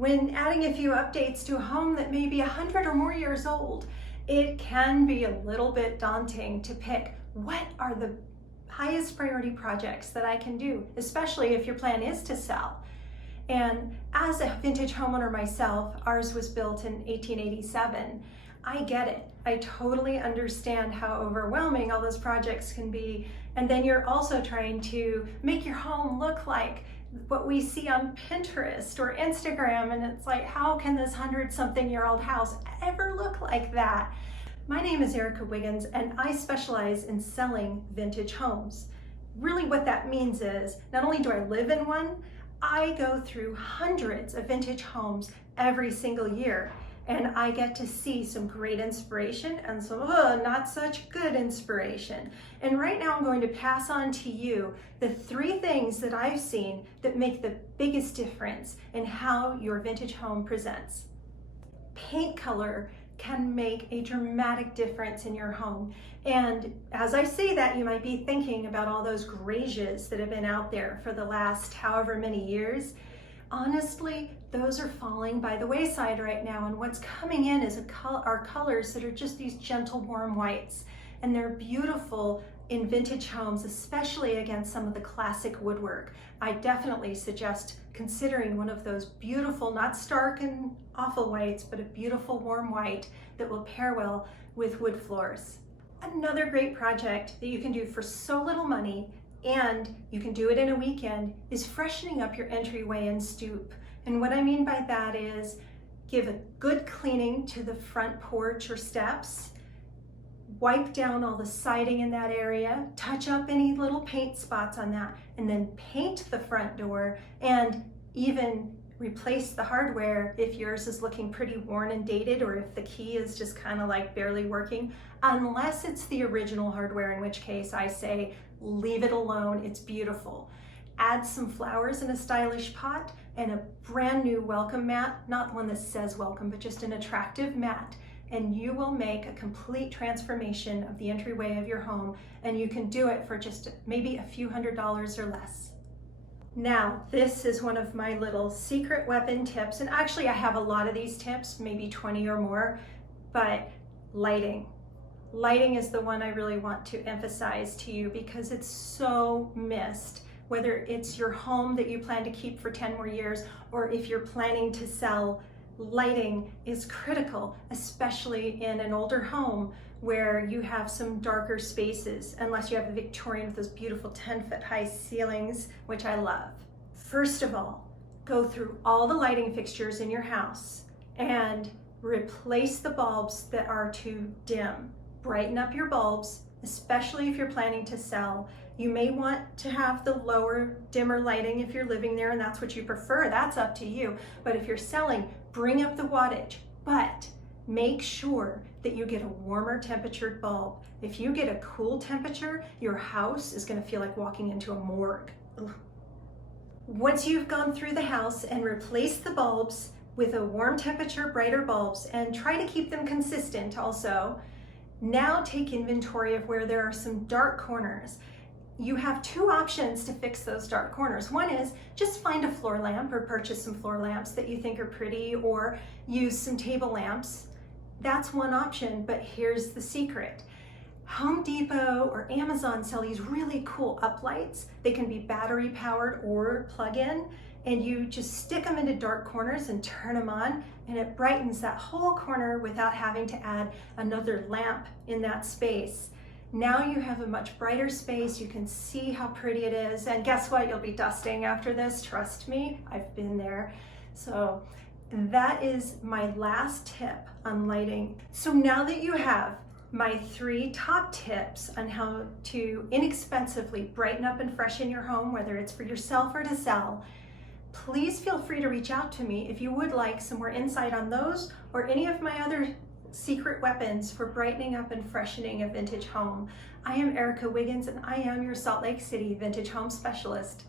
When adding a few updates to a home that may be 100 or more years old, it can be a little bit daunting to pick what are the highest priority projects that I can do, especially if your plan is to sell. And as a vintage homeowner myself, ours was built in 1887, I get it. I totally understand how overwhelming all those projects can be. And then you're also trying to make your home look like what we see on Pinterest or Instagram, and it's like, how can this 100-something-year-old house ever look like that? My name is Erika Wiggins, and I specialize in selling vintage homes. Really what that means is, not only do I live in one, I go through hundreds of vintage homes every single year, and I get to see some great inspiration and some not such good inspiration. And right now I'm going to pass on to you the 3 things that I've seen that make the biggest difference in how your vintage home presents. Paint color can make a dramatic difference in your home. And as I say that, you might be thinking about all those grays that have been out there for the last however many years. Honestly, those are falling by the wayside right now, and what's coming in is are colors that are just these gentle, warm whites, and they're beautiful in vintage homes, especially against some of the classic woodwork. I definitely suggest considering one of those beautiful, not stark and awful whites, but a beautiful warm white that will pair well with wood floors. Another great project that you can do for so little money, and you can do it in a weekend, is freshening up your entryway and stoop. And what I mean by that is give a good cleaning to the front porch or steps, wipe down all the siding in that area, touch up any little paint spots on that, and then paint the front door, and even replace the hardware if yours is looking pretty worn and dated, or if the key is just kind of like barely working, unless it's the original hardware, in which case I say leave it alone, it's beautiful. Add some flowers in a stylish pot and a brand new welcome mat, not one that says welcome, but just an attractive mat, and you will make a complete transformation of the entryway of your home, and you can do it for just maybe a few $100s or less. Now, this is one of my little secret weapon tips, and actually I have a lot of these tips, maybe 20 or more, but lighting. Lighting is the one I really want to emphasize to you because it's so missed. Whether it's your home that you plan to keep for 10 more years, or if you're planning to sell, lighting is critical, especially in an older home where you have some darker spaces, unless you have a Victorian with those beautiful 10-foot high ceilings, which I love. First of all, go through all the lighting fixtures in your house and replace the bulbs that are too dim. Brighten up your bulbs, especially if you're planning to sell. You may want to have the lower, dimmer lighting if you're living there and that's what you prefer, that's up to you. But if you're selling, bring up the wattage, but make sure that you get a warmer temperatured bulb. If you get a cool temperature, your house is gonna feel like walking into a morgue. Ugh. Once you've gone through the house and replaced the bulbs with a warm temperature, brighter bulbs, and try to keep them consistent also, now take inventory of where there are some dark corners. You have 2 options to fix those dark corners. One is just find a floor lamp or purchase some floor lamps that you think are pretty, or use some table lamps. That's one option, but here's the secret. Home Depot or Amazon sell these really cool uplights. They can be battery powered or plug-in, and you just stick them into dark corners and turn them on, and it brightens that whole corner without having to add another lamp in that space. Now you have a much brighter space, you can see how pretty it is, and guess what? You'll be dusting after this, trust me, I've been there. So that is my last tip on lighting. So now that you have my 3 top tips on how to inexpensively brighten up and freshen your home, whether it's for yourself or to sell, please feel free to reach out to me if you would like some more insight on those or any of my other secret weapons for brightening up and freshening a vintage home. I am Erika Wiggins, and I am your Salt Lake City vintage home specialist.